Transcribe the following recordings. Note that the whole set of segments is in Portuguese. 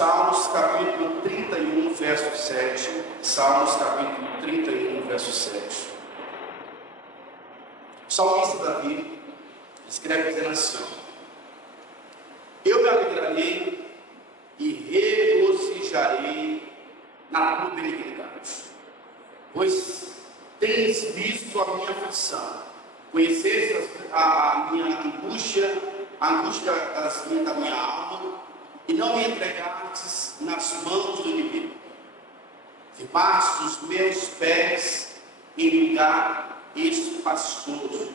Salmos capítulo 31, verso 7. Salmos capítulo 31, verso 7. O salmista Davi escreve dizendo assim: eu me alegrarei e regozijarei na tua benignidade, pois tens visto a minha aflição, conheceste a minha angústia, a angústia da minha alma, e não me entregastes nas mãos do inimigo. Firmaste os meus pés em lugar espaçoso.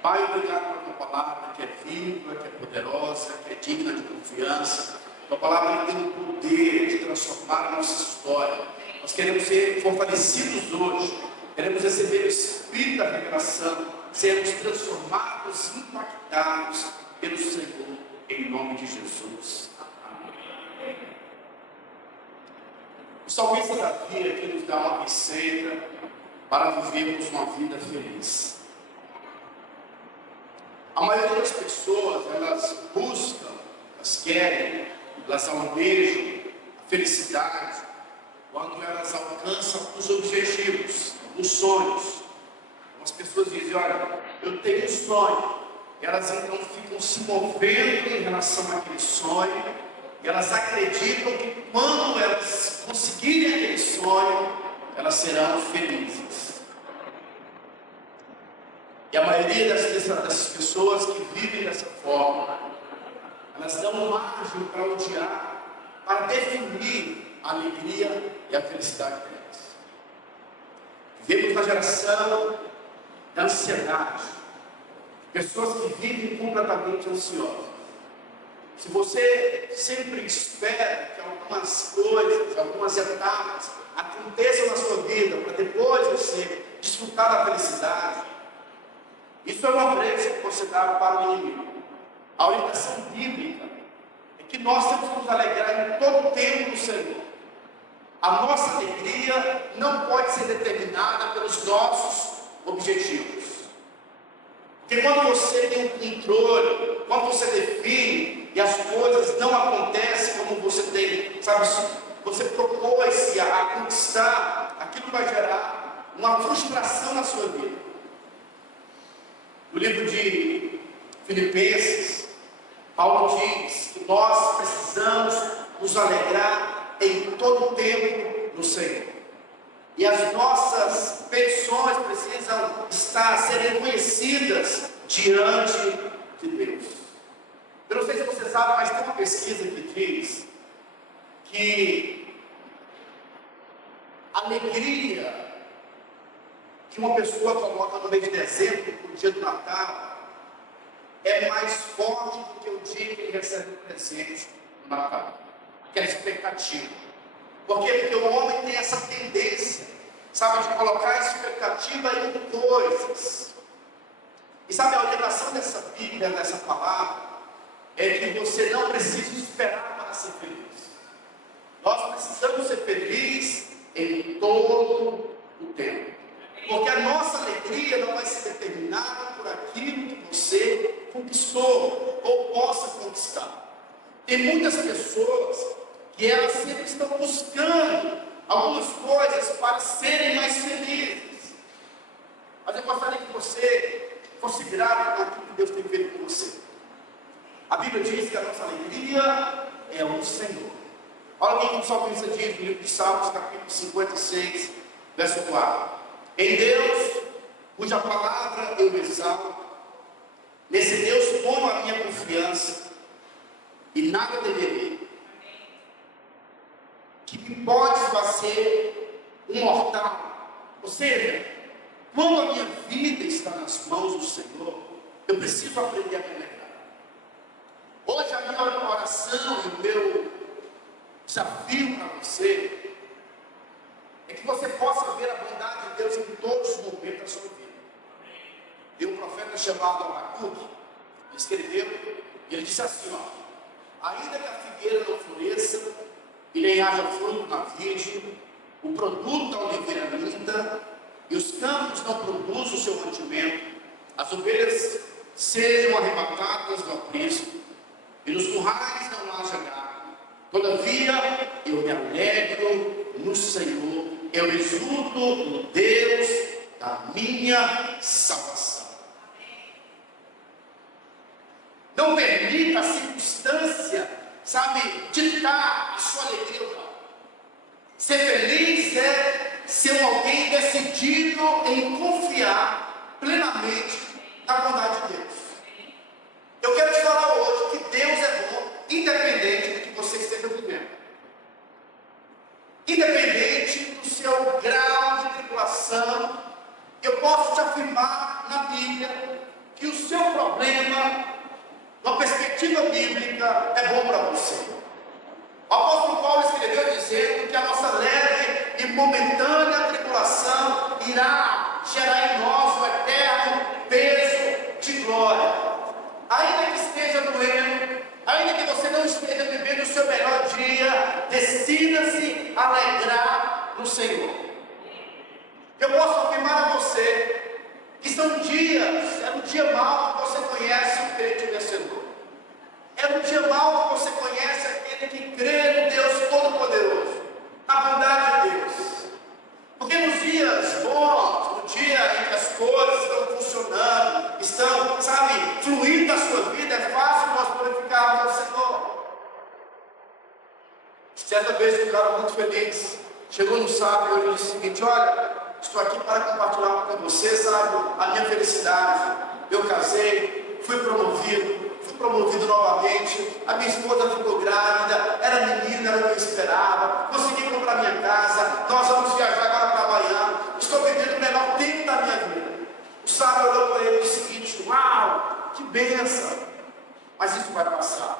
Pai, obrigado pela tua palavra, que é viva, que é poderosa, que é digna de confiança. Tua palavra tem o poder de transformar a nossa história. Nós queremos ser fortalecidos hoje, queremos receber o Espírito da revelação, sermos transformados, impactados pelo Senhor, em nome de Jesus. Amém. O salmista Davi aqui nos dá uma receita para vivermos uma vida feliz. A maioria das pessoas, elas buscam, elas querem, elas almejam a felicidade quando elas alcançam os objetivos, os sonhos. As pessoas dizem: olha, eu tenho um sonho. Elas então ficam se movendo em relação àquele sonho. Elas acreditam que quando elas conseguirem aquele sonho, elas serão felizes. E a maioria dessas pessoas que vivem dessa forma, elas dão margem para odiar, para definir a alegria e a felicidade delas. Vivemos uma geração da ansiedade, pessoas que vivem completamente ansiosas. Se você sempre espera que algumas coisas, algumas etapas aconteçam na sua vida para depois você desfrutar da felicidade, isso é uma preço que você dá para o inimigo. A orientação bíblica é que nós temos que nos alegrar em todo o tempo do Senhor. A nossa alegria não pode ser determinada pelos nossos objetivos. Porque quando você tem um controle, quando você define e as coisas não acontecem como você tem, sabe, você propôs-se a conquistar, aquilo vai gerar uma frustração na sua vida. No livro de Filipenses, Paulo diz que nós precisamos nos alegrar em todo o tempo no Senhor. E as nossas petições precisam serem conhecidas diante de Deus. Eu não sei se você sabe, mas tem uma pesquisa que diz que a alegria que uma pessoa coloca no mês de dezembro, no dia do Natal, é mais forte do que o dia que ele recebe o presente no Natal. Aquela expectativa. Por quê? Porque o homem tem essa tendência, sabe, de colocar a expectativa em coisas. E sabe, a orientação dessa Bíblia, dessa palavra, é que você não precisa esperar para ser feliz. Nós precisamos ser felizes em todo o tempo. Porque a nossa alegria não vai ser determinada por aquilo que você conquistou ou possa conquistar. Tem muitas pessoas que elas sempre estão buscando algumas coisas para serem mais felizes. Mas eu gostaria que você fosse grato por aquilo que Deus tem feito com você. A Bíblia diz que a nossa alegria é o Senhor. Olha o que o salmista diz no livro de Salmos, capítulo 56, verso 4. Em Deus, cuja palavra eu exalto, nesse Deus ponho a minha confiança, e nada temerei. Que me pode fazer um mortal? Ou seja, quando a minha vida está nas mãos do Senhor, eu preciso aprender a me alegrar. Hoje a minha oração e o meu desafio para você é que você possa ver a bondade de Deus em todos os momentos da sua vida. Tem um profeta chamado Abacuque, ele escreveu, e ele disse assim: ainda que a figueira não floresça, e nem haja fruto na vide, o produto da oliveira minta, e os campos não produzam o seu mantimento, as ovelhas sejam arrebatadas do aprisco, e nos currais não haja gado, Todavia, eu me alegro no Senhor, eu exulto no Deus da minha salvação. Não permita a circunstância, sabe, ditar a sua alegria ou não. Ser feliz é ser alguém decidido em confiar plenamente na bondade de Deus. Eu quero te falar hoje que Deus é bom, independente do que você esteja vivendo. Independente do seu grau de tribulação, eu posso te afirmar na Bíblia que o seu problema, na perspectiva bíblica, é bom para você. O apóstolo Paulo escreveu dizendo que a nossa leve e momentânea tribulação irá gerar em nós o eterno peso de glória. Ainda que esteja doendo, ainda que você não esteja vivendo o seu melhor dia, decida-se alegrar no Senhor. Eu posso afirmar a você que são dias, é um dia mau que você conhece o crente vencedor. É um dia mau que você conhece aquele que crê no Deus Todo-Poderoso, na bondade de Deus. Porque nos dias bons, no dia em que as coisas estão funcionando, estão, sabe, fluindo a sua vida, é fácil nós glorificarmos ao Senhor. Certa vez um cara muito feliz chegou no sábio e ele disse o seguinte: olha, estou aqui para compartilhar com você, sabe, a minha felicidade. Eu casei, fui promovido novamente, a minha esposa ficou grávida, era menina, era o que eu esperava, consegui comprar minha casa, nós vamos viajar agora para Miami, estou vivendo o melhor tempo da minha vida. O sábio olhou para ele e disse o seguinte: uau, que bênção, mas isso vai passar.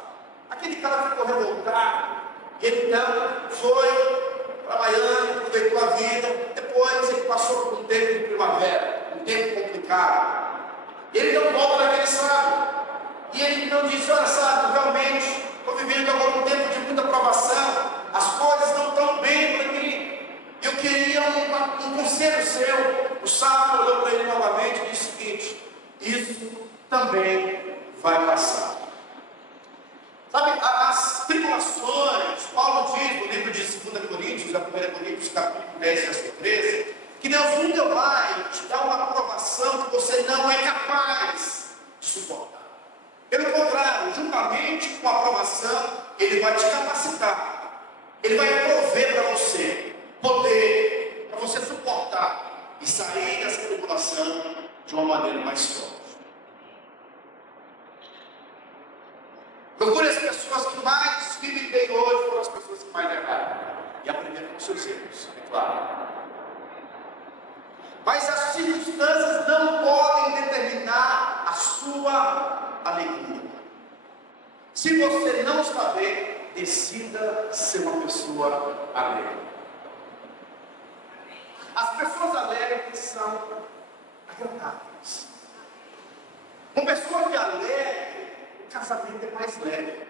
Aquele cara ficou revoltado, ele então foi para Miami, aproveitou a vida, depois ele passou por um tempo de primavera, um tempo complicado, ele não volta naquele sábio. E ele então disse: olha, sabe, realmente estou vivendo agora um tempo de muita provação, as coisas não estão bem para mim, eu queria um conselho seu. O sábio olhou para ele novamente e disse o seguinte: isso também vai passar. Sabe, as tribulações, Paulo diz no livro de 2 Coríntios, a 1 Coríntios, capítulo 10, verso 13, que Deus nunca vai te dar uma provação que você não é capaz de suportar. Pelo contrário, juntamente com a aprovação, Ele vai te capacitar, Ele vai prover para você poder, para você suportar e sair dessa tribulação de uma maneira mais forte. Procure as pessoas que mais vivem bem hoje, foram as pessoas que mais erraram, e aprenderam com os seus erros, é claro. Mas as circunstâncias não podem determinar a sua alegria. Se você não está bem, decida ser uma pessoa alegre. As pessoas alegres são agradáveis. Uma pessoa que é alegre, o casamento é mais leve.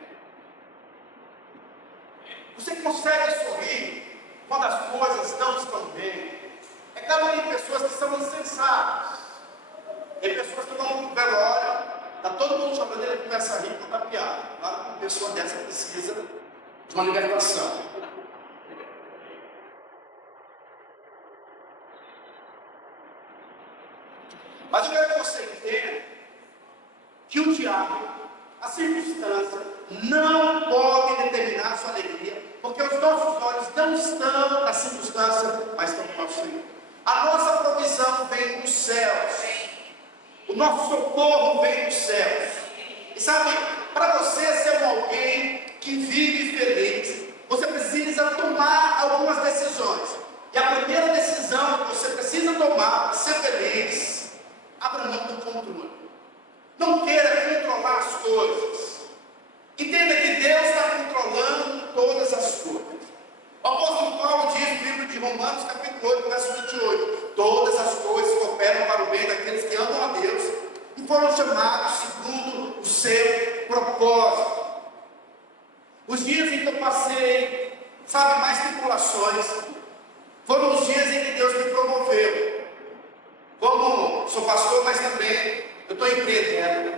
Você consegue sorrir quando as coisas não estão bem. É claro que tem pessoas que são insensatas. Tem pessoas que vão no velório, está todo mundo chamando, ele começa a rir e contar piada. Claro que uma pessoa dessa precisa de uma libertação. Mas eu quero que você entenda que o diabo, a circunstância, não pode determinar a sua alegria, porque os nossos olhos não estão na circunstância, mas estão no nosso Senhor. A nossa provisão vem dos céus. O nosso socorro vem dos céus. E sabe, para você ser alguém que vive feliz, você precisa tomar algumas decisões. E a primeira decisão que você precisa tomar para ser feliz: abra mão do controle. Não queira controlar as coisas. Entenda que Deus está controlando todas as coisas. O apóstolo Paulo diz no livro de Romanos, capítulo 8, verso 28: todas as coisas cooperam para o bem daqueles que amam a Deus e foram chamados segundo o seu propósito. Os dias em que eu passei, sabe, mais tribulações, foram os dias em que Deus me promoveu. Como sou pastor, mas também eu estou empreendendo.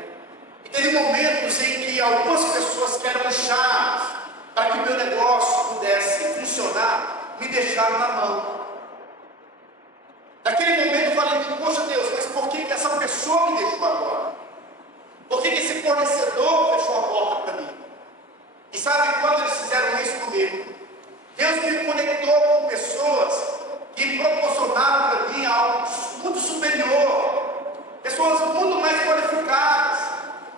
E teve momentos em que algumas pessoas que eram chaves, para que o meu negócio pudesse funcionar, me deixaram na mão. Naquele momento eu falei, poxa Deus, mas por que essa pessoa me deixou agora? Por que esse fornecedor fechou a porta para mim? E sabe quando eles fizeram isso comigo? Deus me conectou com pessoas que proporcionaram para mim algo muito superior, pessoas muito mais qualificadas.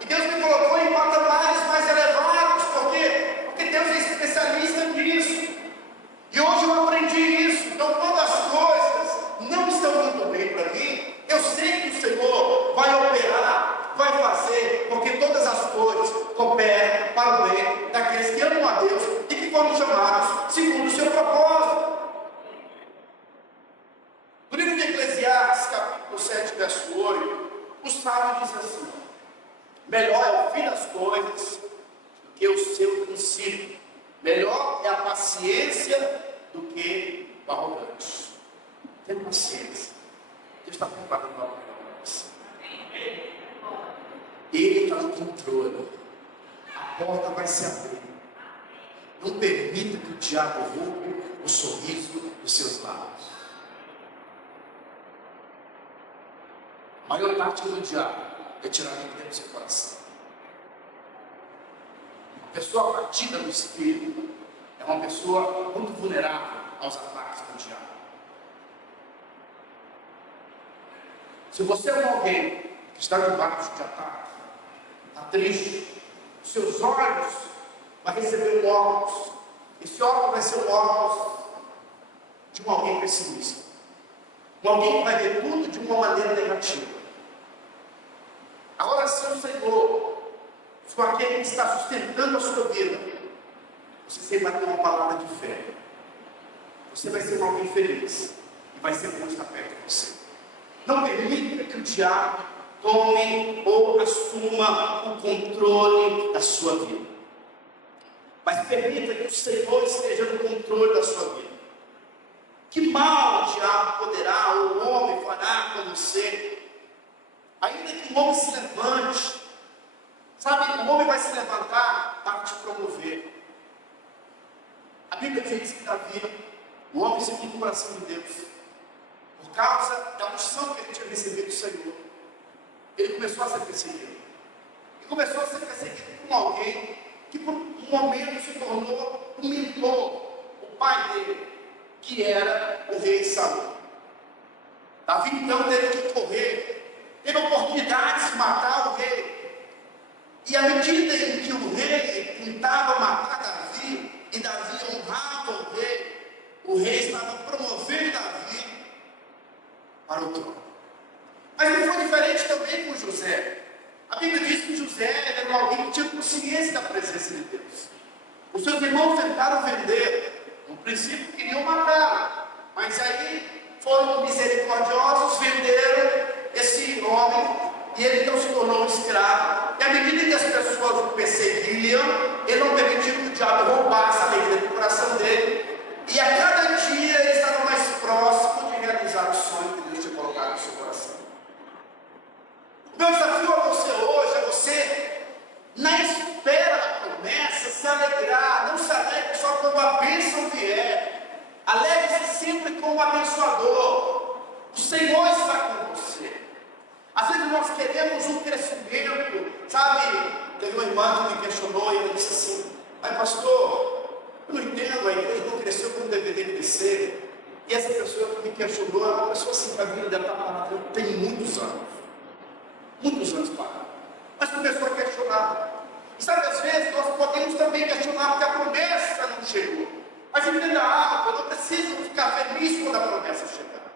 E Deus me colocou em patamares mais elevados. Por quê? Porque Deus é especialista nisso. E hoje eu aprendi isso. Então, quando as coisas não estão indo bem para mim, eu sei que o Senhor vai operar, vai fazer, porque todas as coisas cooperam para o bem daqueles que amam a Deus e que foram chamados segundo o seu propósito. No livro de Eclesiastes, capítulo 7, verso 8, o sábio diz assim: melhor é o fim das coisas do que o seu princípio. Melhor é a paciência do que o arrogante. Tenha paciência. Deus está preparando algo para você. Ele está no controle. A porta vai se abrir. Não permita que o diabo roube o sorriso dos seus lábios. A maior tática do diabo é tirar a alegria do seu coração. Uma pessoa abatida no espírito é uma pessoa muito vulnerável aos ataques do diabo. Se você é alguém que está debaixo de ataque, está triste, os seus olhos vão receber um óculos. Esse óculos vai ser um óculos de alguém pessimista. Alguém que vai ver tudo de uma maneira negativa. Agora, se o Senhor for aquele que está sustentando a sua vida, você sempre vai ter uma palavra de fé. Você vai ser alguém feliz. E vai ser bom estar perto de você. Não permita que o diabo tome ou assuma o controle da sua vida. Mas permita que o Senhor esteja no controle da sua vida. Que mal o diabo poderá, ou o homem fará com você, ainda que o homem se levante, sabe, o homem vai se levantar para te promover. A Bíblia diz que Davi, o homem segundo o coração de Deus, por causa da unção que ele tinha recebido do Senhor, ele começou a ser perseguido. E começou a ser perseguido por alguém que por um momento se tornou um mentor, o pai dele, que era o rei Saul. Davi então teve que correr, teve a oportunidade de matar o rei. E à medida em que o rei tentava matar Davi, e Davi honrava o rei estava promovendo Davi para o trono. Mas não foi diferente também com José. A Bíblia diz que José era alguém que tinha consciência da presença de Deus. Os seus irmãos tentaram vender, no princípio queriam matá-lo, mas aí foram misericordiosos, venderam esse homem, e ele então se tornou um escravo. E à medida que as pessoas o perseguiam, ele não permitiu que o diabo roubasse a alegria do coração dele. E a cada dia ele estava mais próximo de realizar o sonho que Deus tinha colocado no seu coração. O meu desafio a você hoje é você, na espera da promessa, se alegrar. Não se alegre só quando a bênção vier. Alegre-se sempre com o abençoador. O Senhor está com você. Às vezes nós queremos um crescimento, sabe? Teve uma irmã que me questionou e ela disse assim: mas pastor, eu não entendo, a igreja não cresceu como deveria crescer. E essa pessoa que me questionou é uma pessoa assim, que a vida dela está parada tem muitos anos parada, mas começou a questionar. E sabe, às vezes nós podemos também questionar porque a promessa não chegou. Mas entenda algo, eu não preciso ficar feliz quando a promessa chegar.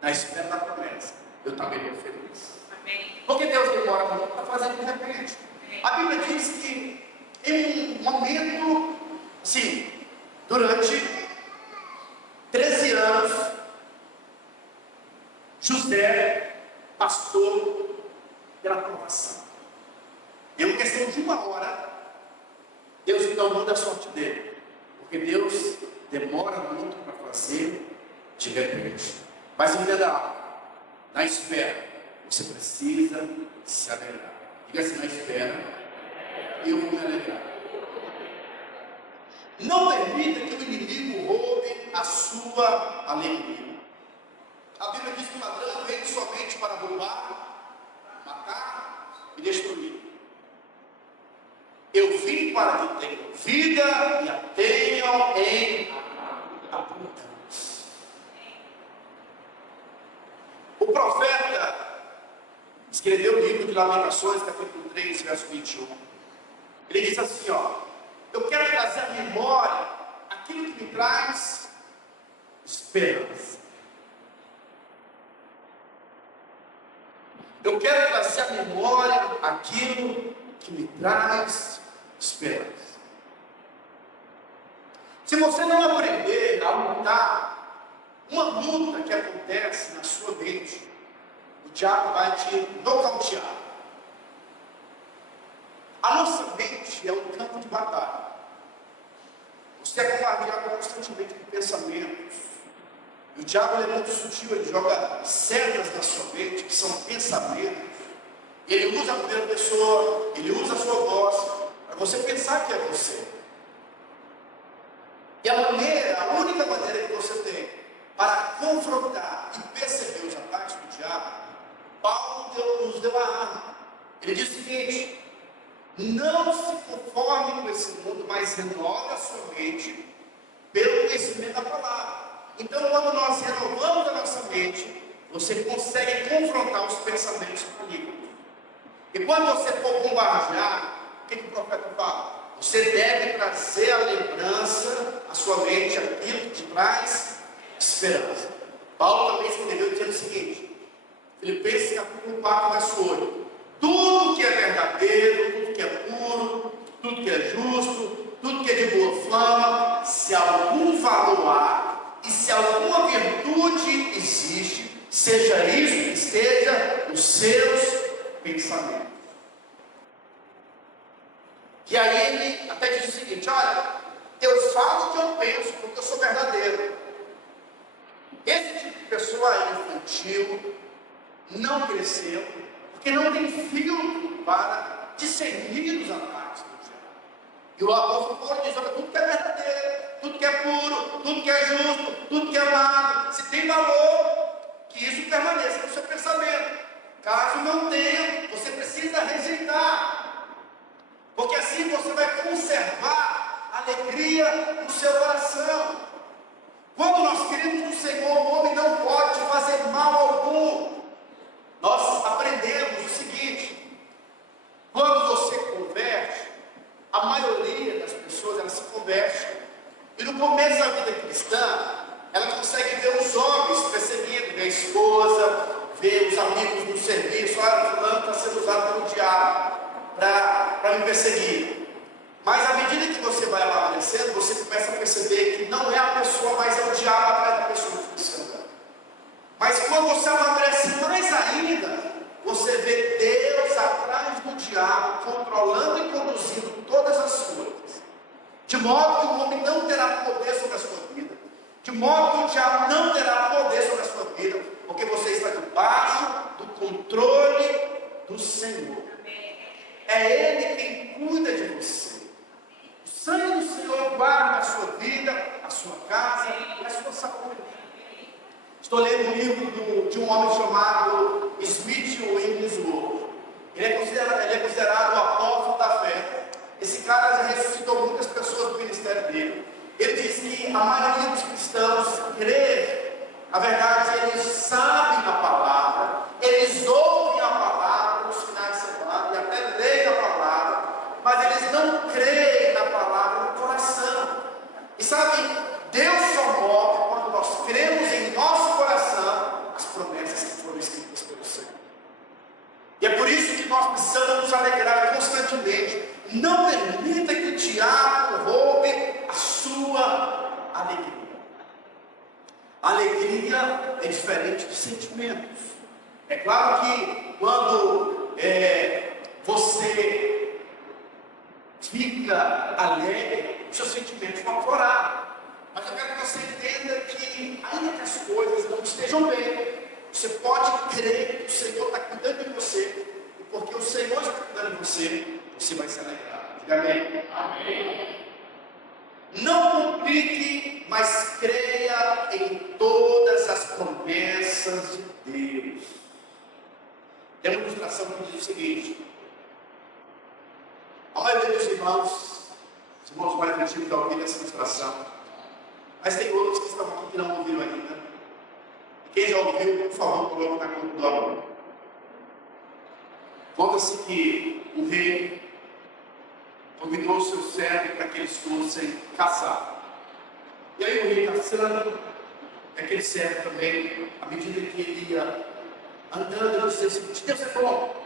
Na espera da promessa, eu também estou feliz. Amém. Porque Deus demora muito para fazer de repente. A Bíblia diz que em um momento, sim, durante 13 anos, José passou pela provação. Em uma questão de uma hora, Deus então muda a sorte dele. Porque Deus demora muito para fazer de repente. Mas entenda algo, na espera, você precisa se alegrar. Diga assim: na espera, eu vou me alegrar. Não permita que o inimigo roube a sua alegria. A Bíblia diz que o ladrão vem somente para roubar, matar e destruir. Eu vim para que tenham vida e a tenham em abundância. O profeta escreveu o livro de Lamentações, capítulo 3, verso 21. Ele diz assim, eu quero trazer à memória aquilo que me traz esperança. Eu quero trazer à memória aquilo que me traz esperança. Se você não aprender a lutar uma luta que acontece na sua mente, o diabo vai te nocautear. A nossa mente é um campo de batalha. Você é bombardeado constantemente por pensamentos. E o diabo é muito sutil, ele joga setas na sua mente, que são pensamentos. Ele usa a primeira pessoa, ele usa a sua voz, para você pensar que é você. E a única maneira que você tem para confrontar e perceber os ataques do diabo, Paulo nos deu a arma. Ele diz o seguinte: não se conforme com esse mundo, mas renove a sua mente pelo conhecimento da palavra. Então, quando nós renovamos a nossa mente, você consegue confrontar os pensamentos malignos. E quando você for bombardear, o que o profeta fala? Você deve trazer a lembrança à sua mente aquilo que te traz esperança. Paulo também escreveu dizendo o seguinte, Filipenses capítulo 4, verso 8: tudo que é verdadeiro, tudo que é puro, tudo que é justo, tudo que é de boa fama, se algum valor há e se alguma virtude existe, seja isso que esteja nos seus pensamentos. E aí ele até diz o seguinte: olha, eu falo o que eu penso, porque eu sou verdadeiro. Esse tipo de pessoa é infantil, não cresceu, porque não tem filtro para discernir os ataques do diabo. E o apóstolo Paulo diz: olha, tudo que é verdadeiro, tudo que é puro, tudo que é justo, tudo que é amado, se tem valor, que isso permaneça no seu pensamento. Caso não tenha, você precisa rejeitar. Porque assim você vai conservar a alegria no seu coração. Quando nós queremos o Senhor, o homem não pode fazer mal algum. Nós aprendemos o seguinte: quando você converte, a maioria das pessoas elas se convertem, e no começo da vida cristã, ela consegue ver os homens perseguidos, ver a esposa, ver os amigos no serviço. Olha, fulano está sendo usado pelo diabo para me perseguir. Mas à medida que você vai amadurecendo, você começa a perceber que não é a pessoa, mas é o diabo atrás da pessoa que você anda. Mas quando você amadurece mais ainda, você vê Deus atrás do diabo, controlando e conduzindo todas as coisas, de modo que o homem não terá poder sobre a sua vida, de modo que o diabo não terá poder sobre a sua vida, porque você está debaixo do controle do Senhor. É Ele quem cuida de você. O sangue do Senhor guarda a sua vida, a sua casa e a sua saúde. Estou lendo um livro de um homem chamado Smith Wigglesworth. Ele é considerado o apóstolo da fé. Esse cara já ressuscitou muitas pessoas do ministério dele. Ele diz que a maioria dos cristãos crê. Na verdade, eles sabem a palavra, eles ouvem a palavra nos finais de semana e até leem a palavra, mas eles não creem na palavra no coração. E sabe, Deus só move quando nós cremos em nosso coração as promessas que foram escritas pelo Senhor. E é por isso que nós precisamos nos alegrar constantemente. Não permita que o diabo roube a sua alegria. A alegria é diferente de sentimentos. É claro que quando você fica alegre, os seus sentimentos vão aflorar. Mas eu quero que você entenda que, ainda que as coisas não estejam bem, você pode crer que o Senhor está cuidando de você. E porque o Senhor está cuidando de você, você vai se alegrar. Diga amém. Amém. Não complique, mas creia em todas as promessas de Deus. Tem uma ilustração que diz o seguinte: a maioria dos irmãos, os irmãos mais antigos já ouviram essa ilustração, mas tem outros que estão aqui que não ouviram ainda. E quem já ouviu, por favor, coloque na conta do amor. Conta-se que o rei convidou o seu servo para que eles fossem caçar. E aí o rei caçando, aquele servo também, à medida que ele ia andando, ele dizia assim: Deus é bom,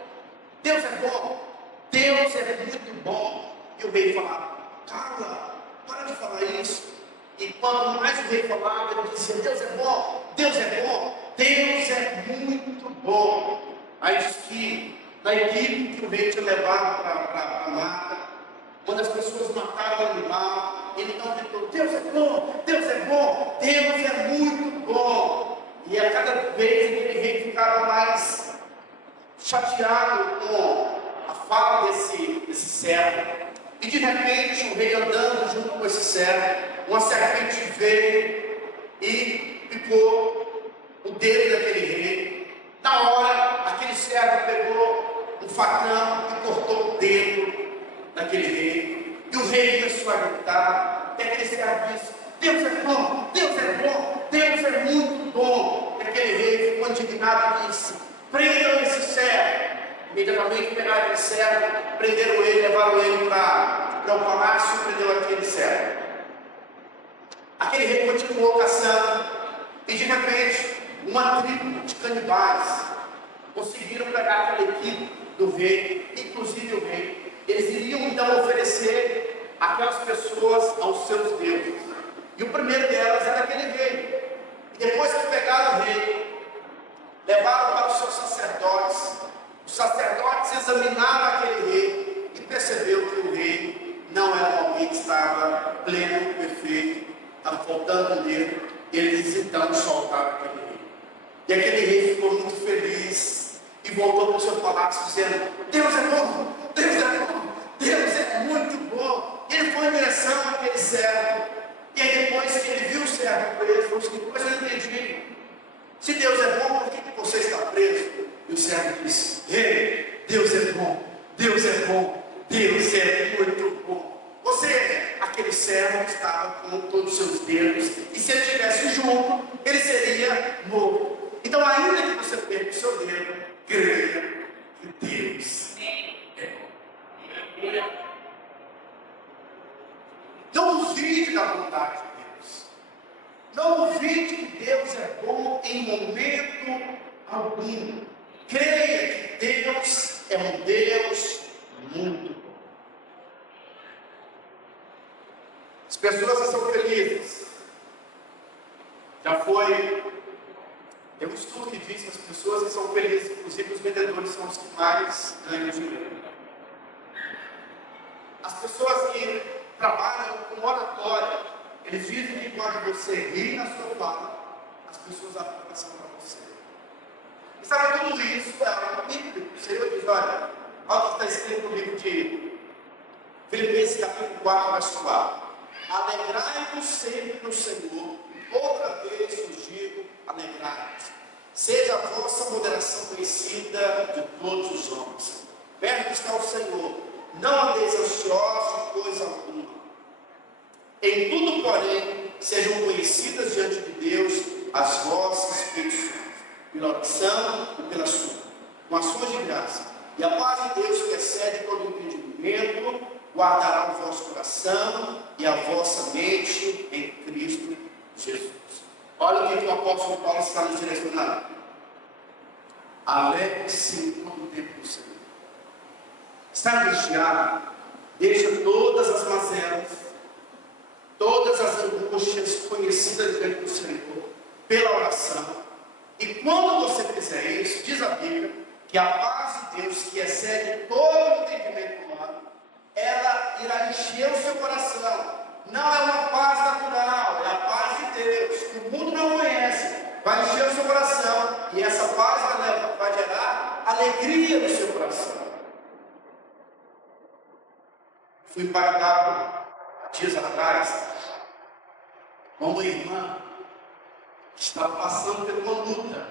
Deus é bom, Deus é muito bom. E o rei falava: cala, para de falar isso. E quanto mais o rei falava, ele dizia: Deus é bom, Deus é bom, Deus é muito bom. Aí diz que na equipe que o rei tinha levado para a mata, quando as pessoas mataram o animal, ele não gritou: Deus é bom, Deus é bom, Deus é muito bom. E a cada vez aquele rei ficava mais chateado com a fala desse servo. E de repente o rei andando junto com esse servo, uma serpente veio e picou o dedo daquele rei. Na hora, aquele servo pegou um facão e cortou o dedo daquele rei. E o rei começou a gritar. E aquele servo disse: Deus é bom, Deus é bom, Deus é muito bom. E aquele rei ficou indignado e disse: prendam esse servo. Imediatamente pegaram aquele servo, prenderam ele, levaram ele para o palácio e prenderam aquele servo. Aquele rei continuou caçando, e de repente, uma tribo de canibais conseguiram pegar aquela equipe do rei, inclusive o rei. Eles iriam então oferecer aquelas pessoas aos seus deuses. E o primeiro delas era aquele rei. E depois que pegaram o rei, levaram para os seus sacerdotes. Os sacerdotes examinaram aquele rei e perceberam que o rei não era alguém que estava pleno, perfeito, estava faltando um dedo. Eles então soltaram aquele rei. E aquele rei ficou muito feliz e voltou para o seu palácio dizendo: Deus é bom, Deus é bom, Deus é muito bom. E ele foi em direção àquele servo. E aí depois que ele viu o servo preso, ele falou assim: mas eu não entendi. Se Deus é bom, por que você está preso? E o servo disse: ei, Deus é bom, Deus é bom, Deus é muito bom. Ou seja, aquele servo estava com todos os seus dedos, e se ele estivesse junto, ele seria morto. Então, ainda que você perca o seu dedo, creia que Deus é bom. Não duvide da bondade de Deus. Não duvide que Deus é bom em momento algum. Creia que Deus é um Deus muito bom. As pessoas são felizes. Já foi. Tem um estudo que diz que as pessoas que são felizes, inclusive os vendedores, são os que mais ganham dinheiro. As pessoas que trabalham com oratória, eles dizem que quando você ri na sua fala, as pessoas abraçam para você. E sabe, tudo isso é algo bíblico. O Senhor diz: olha o que está escrito no livro de Filipenses capítulo 4, verso 4. Alegrai-vos sempre no Senhor. Outra vez vos digo, alegrai-vos. Seja a vossa moderação conhecida de todos os homens. Perto está o Senhor. Não andeis ansiosos de coisa alguma. Em tudo, porém, sejam conhecidas diante de Deus as vossas petições, pela oração e pela súplica, com ações de graça. E a paz de Deus, que excede todo entendimento, guardará o vosso coração e a vossa mente em Cristo Jesus. Olha o que o apóstolo Paulo está nos direcionando. Alegre-se em todo o tempo do Senhor. Está angustiado, deixa todas as mazelas, todas as angústias conhecidas diante do Senhor, pela oração. E quando você fizer isso, diz a Bíblia, que a paz de Deus, que excede todo o entendimento humano, ela irá encher o seu coração. Não é uma paz natural, é a paz de Deus, que o mundo não conhece. Vai encher o seu coração, e essa paz vai gerar alegria no seu coração. Fui impactado dias atrás uma irmã que estava passando por uma luta.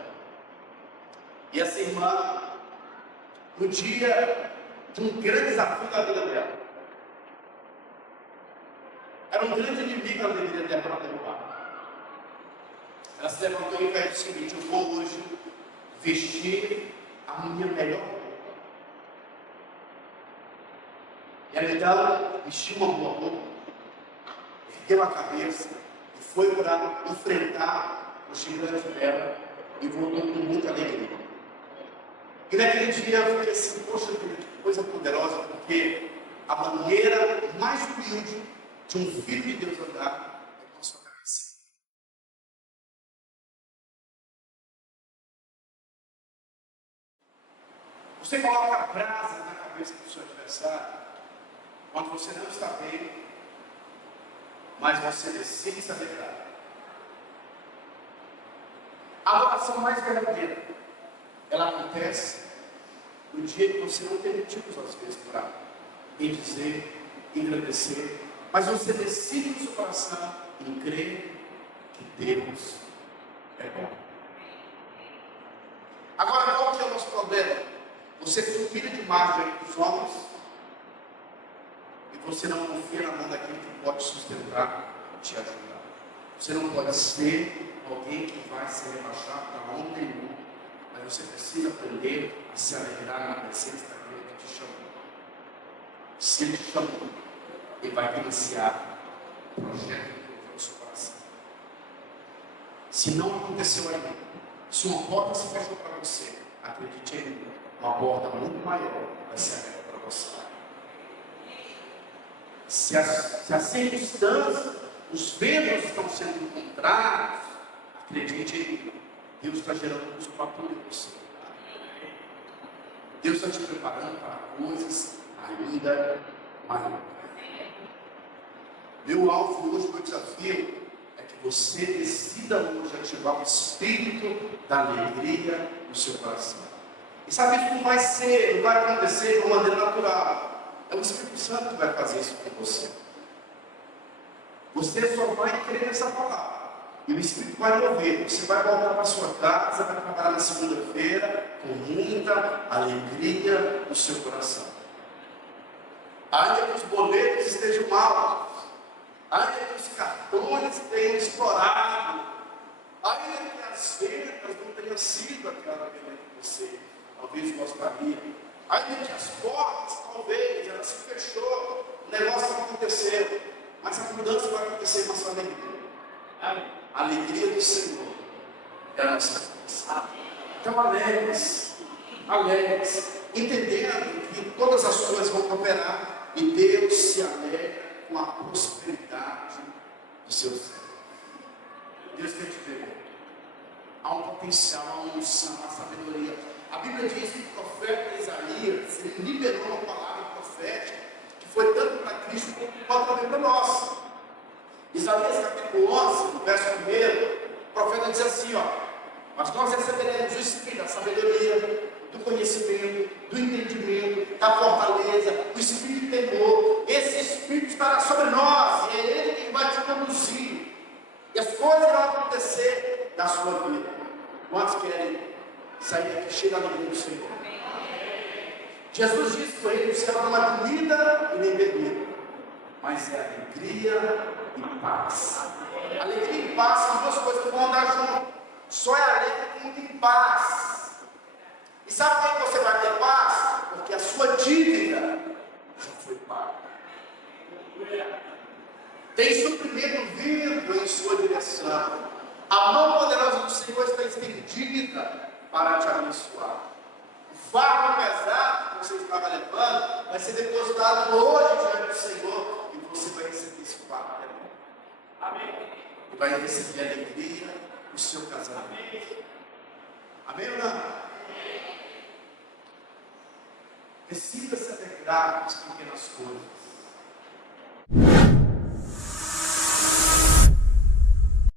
E essa irmã, no dia de um grande desafio da vida dela, era um grande inimigo que ela deveria ter para derrubar. Ela se levantou e fez o seguinte: eu vou hoje vestir a minha melhor roupa. E ela então vestiu uma boa roupa, ergueu a cabeça e foi para enfrentar o gigante dela e voltou com muita alegria. E naquele dia eu fiquei assim: poxa, que coisa poderosa, porque a maneira mais humilde de um filho de Deus andar é com a sua cabeça. Você coloca brasa na cabeça do seu adversário quando você não está bem, mas você decide se alegrar. A adoração mais verdadeira, ela acontece no dia que você não tem motivos às vezes para bendizer, agradecer, mas você decide no seu coração em crer que Deus é bom. Agora, qual que é o nosso problema? Você confia demais diante dos homens e você não confia na mão daquele que pode sustentar e te ajudar. Você não pode ser alguém que vai se rebaixar para honra nenhuma, mas você precisa aprender a se alegrar na presença daquele que te chamou. Se ele te chamou, ele vai financiar o projeto que colocou no seu coração. Se não aconteceu ainda, se uma porta se fechou para você, acredite em mim, uma porta muito maior vai ser aberta para você. Se as circunstâncias, os ventos estão sendo encontrados, acredite em mim, Deus está gerando musculatura em você. Deus está te preparando para coisas ainda maiores. Meu alvo hoje, meu desafio, é que você decida hoje ativar o espírito da alegria no seu coração. E sabe, isso não vai acontecer de uma maneira natural. É o Espírito Santo que vai fazer isso com você. Você só vai crer nessa palavra. E o Espírito vai mover. Você vai voltar para a sua casa, vai trabalhar na segunda-feira com muita alegria no seu coração. Ainda que os boletos estejam altos, ainda que os cartões tenham explorado, ainda que as vendas não tenham sido aquela venda que você talvez gostaria, ainda que as portas, talvez, ela se fechou, o negócio não aconteceu, mas a mudança vai acontecer com a sua alegria. A alegria do Senhor é a nossa força. Então, alegres, entendendo que todas as coisas vão cooperar e Deus se alegra com a prosperidade do seu ser. Deus quer te ver. Há um potencial, há uma unção, há sabedoria. A Bíblia diz que o profeta Isaías, ele liberou uma palavra profética que foi tanto para Cristo quanto também para nós. Isaías capítulo 11, no verso 1, o profeta diz assim: mas nós receberemos o Espírito da sabedoria, do conhecimento, do entendimento, da fortaleza, do Espírito de temor. Esse Espírito estará sobre nós, e é Ele quem vai te conduzir, e as coisas irão acontecer na sua vida. Quantos querem sair daqui cheio da alegria do Senhor? Jesus disse que o reino do céu não é comida e nem bebida, mas é alegria e paz. Alegria e paz são duas coisas que vão andar junto. Só é alegre com muito em paz. E sabe por que você vai ter paz? Porque a sua dívida já foi paga. Tem suprimento vindo em sua direção. A mão poderosa do Senhor está estendida para te abençoar. O fardo pesado que você estava levando vai ser depositado hoje diante do Senhor e você vai receber esse fardo também. Amém. E vai receber alegria no seu casamento. Amém ou não? Decida se alegrar com as pequenas coisas.